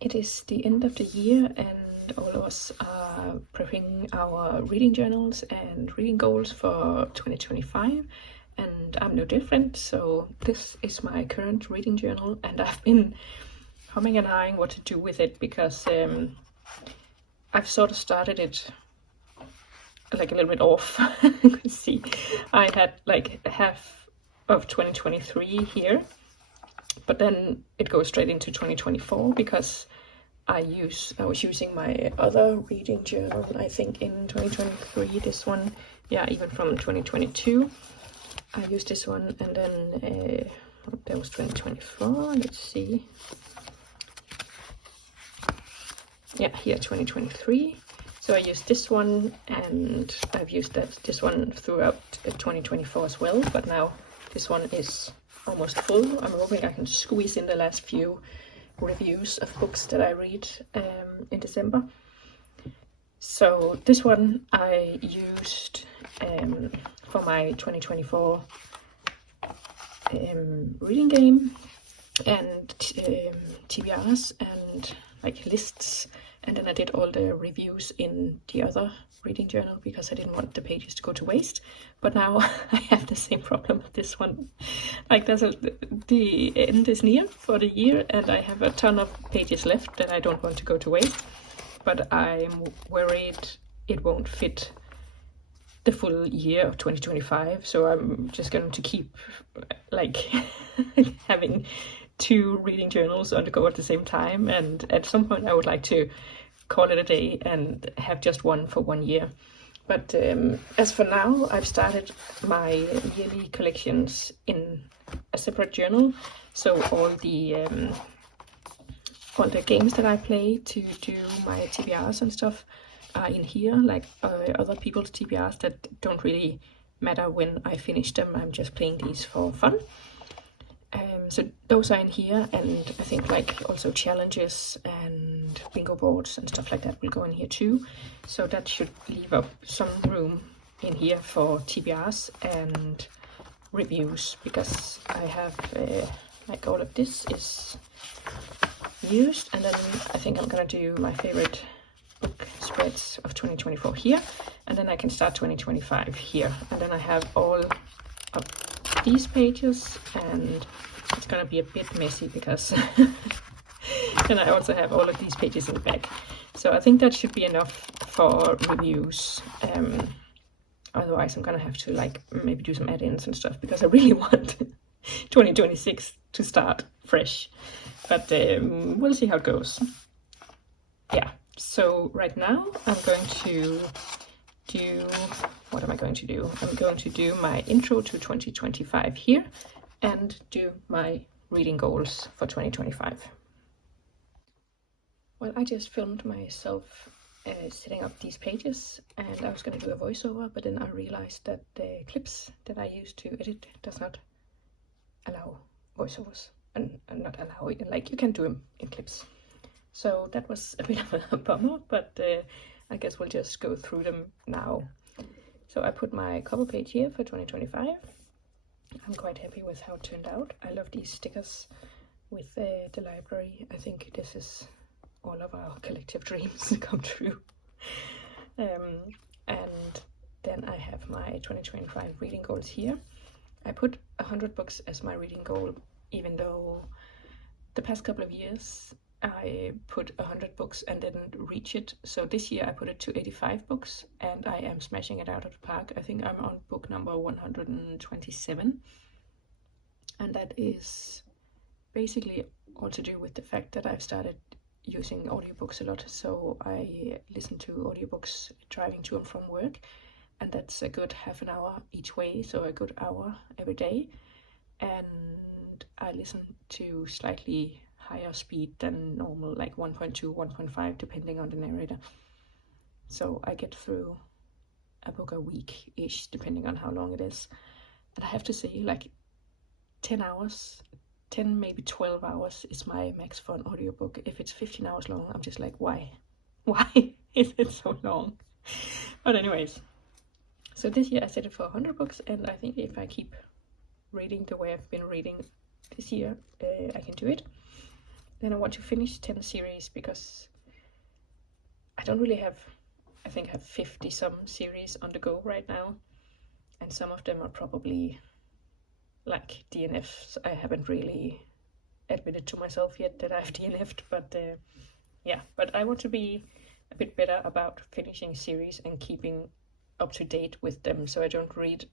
It is the end of the year and all of us are prepping our reading journals and reading goals for 2025, and I'm no different. So this is my current reading journal and I've been humming and hawing what to do with it because I've sort of started it like a little bit off. You can see I had like half of 2023 here, but then it goes straight into 2024 because I was using my other reading journal, I think in 2023, this one, yeah, even from 2022, I used this one, and then that was 2024, let's see, yeah, here 2023, so I used this one, and I've used this one throughout 2024 as well, but now this one is almost full. I'm hoping I can squeeze in the last few reviews of books that I read in December. So this one I used for my 2024 reading game and TBRs and like lists, and then I did all the reviews in the other reading journal because I didn't want the pages to go to waste. But now I have the same problem with this one. Like the end is near for the year and I have a ton of pages left that I don't want to go to waste, but I'm worried it won't fit the full year of 2025, so I'm just going to keep like having two reading journals on the go at the same time, and at some point I would like to call it a day and have just one for 1 year. But as for now, I've started my yearly collections in a separate journal, so all the games that I play to do my TBRs and stuff are in here, like other people's TBRs that don't really matter when I finish them. I'm just playing these for fun. So those are in here, and I think like also challenges and bingo boards and stuff like that will go in here too. So that should leave up some room in here for TBRs and reviews, because I have like all of this is used, and then I think I'm gonna do my favorite book spreads of 2024 here, and then I can start 2025 here, and then I have all of these pages, and it's gonna be a bit messy because and I also have all of these pages in the back, so I think that should be enough for reviews. Otherwise I'm gonna have to like maybe do some add-ins and stuff because I really want 2026 to start fresh, but we'll see how it goes. Yeah, so right now I'm going to do, what am I going to do? I'm going to do my intro to 2025 here and do my reading goals for 2025. Well, I just filmed myself setting up these pages, and I was going to do a voiceover, but then I realized that the clips that I use to edit does not allow voiceovers, and not allow it, like you can do them in clips. So that was a bit of a bummer, but I guess we'll just go through them now. So I put my cover page here for 2025. I'm quite happy with how it turned out. I love these stickers with the library. I think this is all of our collective dreams come true. And then I have my 2025 reading goals here. I put 100 books as my reading goal, even though the past couple of years I put 100 books and didn't reach it. So this year I put it to 85 books and I am smashing it out of the park. I think I'm on book number 127. And that is basically all to do with the fact that I've started using audiobooks a lot. So I listen to audiobooks driving to and from work, and that's a good half an hour each way, so a good hour every day. And I listen to slightly higher speed than normal, like 1.2, 1.5, depending on the narrator. So I get through a book a week-ish, depending on how long it is. And I have to say, like 10 hours, 10, maybe 12 hours is my max for an audiobook. If it's 15 hours long, I'm just like, why? Why is it so long? But anyways, so this year I set it for 100 books, and I think if I keep reading the way I've been reading this year, I can do it. then I want to finish 10 series because I don't really have, I think I have 50 some series on the go right now, and some of them are probably like DNFs. I haven't really admitted to myself yet that I've DNF'd, but yeah, but I want to be a bit better about finishing series and keeping up to date with them, so I don't read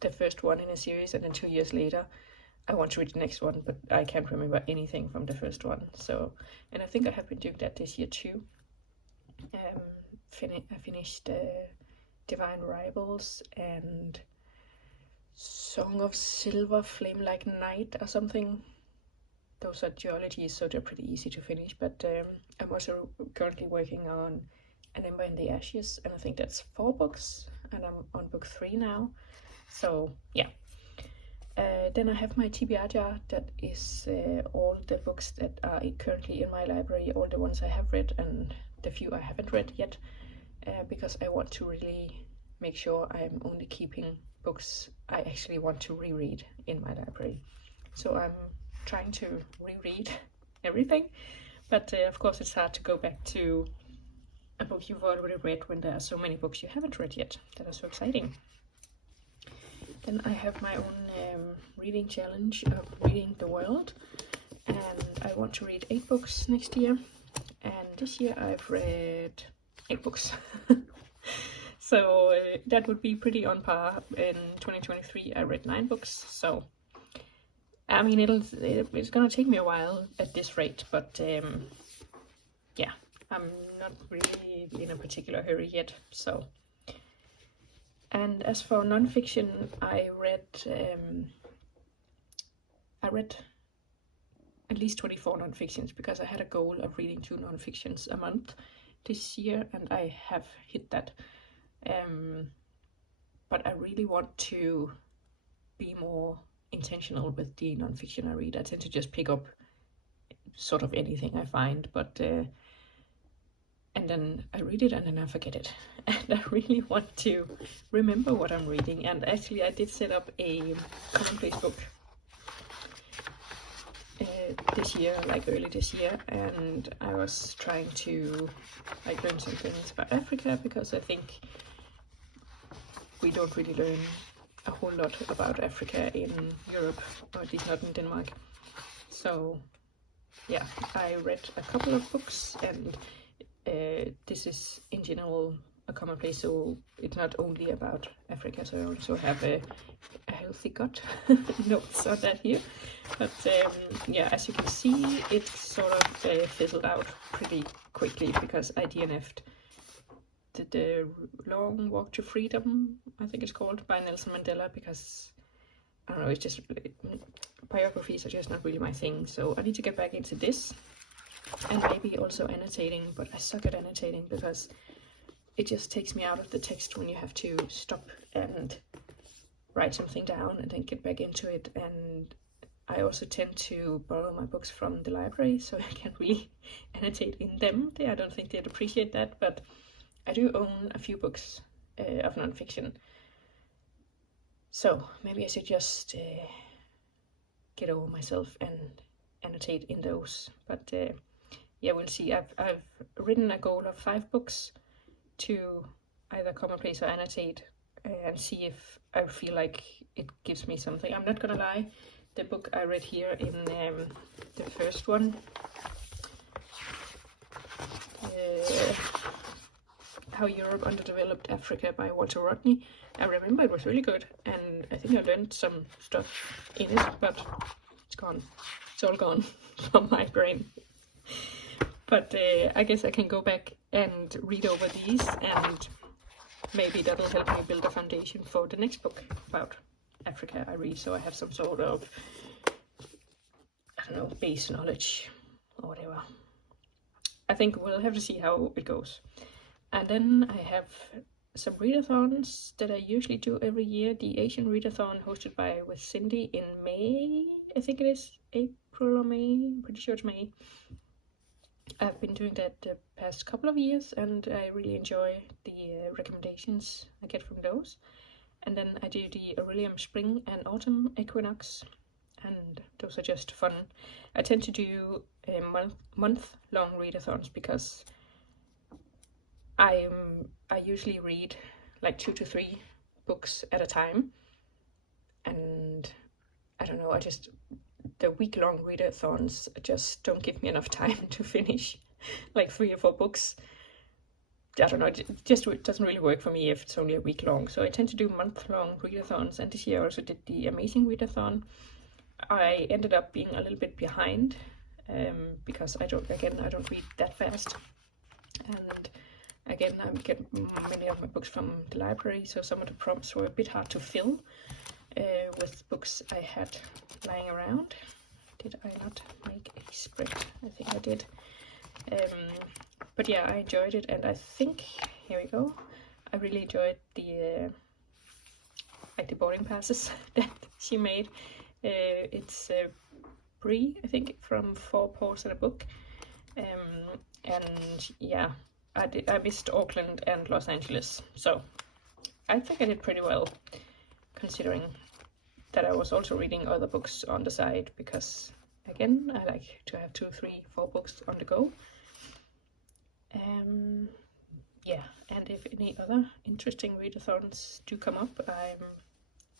the first one in a series and then 2 years later I want to read the next one, but I can't remember anything from the first one. So, and I think I have been doing that this year too. I finished Divine Rivals and Song of Silver Flame Like Night or something. Those are duologies, so they're pretty easy to finish, but I'm also currently working on An Ember in the Ashes, and I think that's 4 books, and I'm on book 3 now. So yeah. Then I have my TBR jar that is all the books that are currently in my library, all the ones I have read and the few I haven't read yet, because I want to really make sure I'm only keeping books I actually want to reread in my library. So I'm trying to reread everything, but of course it's hard to go back to a book you've already read when there are so many books you haven't read yet that are so exciting. Then I have my own reading challenge of reading the world, and I want to read 8 books next year, and this year I've read 8 books. So that would be pretty on par. In 2023 I read 9 books, so I mean it's gonna take me a while at this rate, but yeah, I'm not really in a particular hurry yet, so. And as for non-fiction, I read at least 24 non-fictions, because I had a goal of reading 2 non-fictions a month this year, and I have hit that. But I really want to be more intentional with the non-fiction I read. I tend to just pick up sort of anything I find, but and then I read it and then I forget it. And I really want to remember what I'm reading. And actually I did set up a commonplace book this year, like early this year, and I was trying to like learn some things about Africa, because I think we don't really learn a whole lot about Africa in Europe, or at least not in Denmark. So yeah, I read a couple of books, and this is in general a commonplace, so it's not only about Africa, so I also have a healthy gut notes on that here. But yeah, as you can see, it sort of fizzled out pretty quickly, because I DNF'd the Long Walk to Freedom, I think it's called, by Nelson Mandela, because I don't know, it's just biographies are just not really my thing. So I need to get back into this, and maybe also annotating, but I suck at annotating because it just takes me out of the text when you have to stop and write something down and then get back into it. And I also tend to borrow my books from the library, so I can't really annotate in them. I don't think they'd appreciate that, but I do own a few books of non-fiction, so maybe I should just get over myself and annotate in those. But yeah, we'll see. I've written a goal of 5 books to either commonplace or annotate, and see if I feel like it gives me something. I'm not gonna lie, the book I read here in the first one, How Europe Underdeveloped Africa by Walter Rodney, I remember it was really good, and I think I learned some stuff in it, but it's gone. It's all gone from my brain. But I guess I can go back and read over these, and maybe that'll help me build a foundation for the next book about Africa I read, so I have some sort of, I don't know, base knowledge or whatever. I think we'll have to see how it goes. And then I have some readathons that I usually do every year. The Asian readathon hosted with Cindy in May, I think it is April or May, I'm pretty sure it's May. I've been doing that the past couple of years, and I really enjoy the recommendations I get from those. And then I do the Aurelium Spring and Autumn Equinox, and those are just fun. I tend to do month-long readathons because I usually read like 2 to 3 books at a time, and I don't know, the week-long readathons just don't give me enough time to finish like 3 or 4 books. I don't know, it just doesn't really work for me if it's only a week long. So I tend to do month-long readathons, and this year I also did the Amazing Readathon. I ended up being a little bit behind because I don't read that fast, and again, I get many of my books from the library, so some of the prompts were a bit hard to fill with books I had lying around. Did I not make a spread? I think I did. But yeah, I enjoyed it, and I think, here we go, I really enjoyed the boarding passes that she made. It's Brie, I think, from 4 Paws in a Book, and yeah, I missed Auckland and Los Angeles, so I think I did pretty well, considering that I was also reading other books on the side, because again, I like to have 2, 3, 4 books on the go. Yeah, and if any other interesting readathons do come up, I'm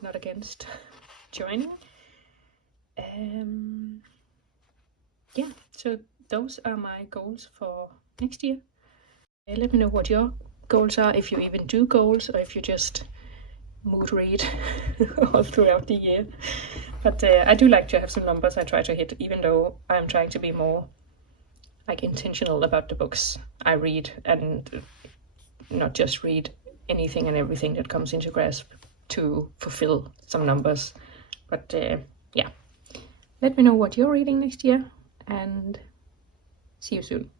not against joining. Yeah, so those are my goals for next year. Let me know what your goals are, if you even do goals, or if you just mood read all throughout the year. But I do like to have some numbers I try to hit, even though I'm trying to be more like intentional about the books I read, and not just read anything and everything that comes into grasp to fulfill some numbers. But yeah, let me know what you're reading next year, and see you soon.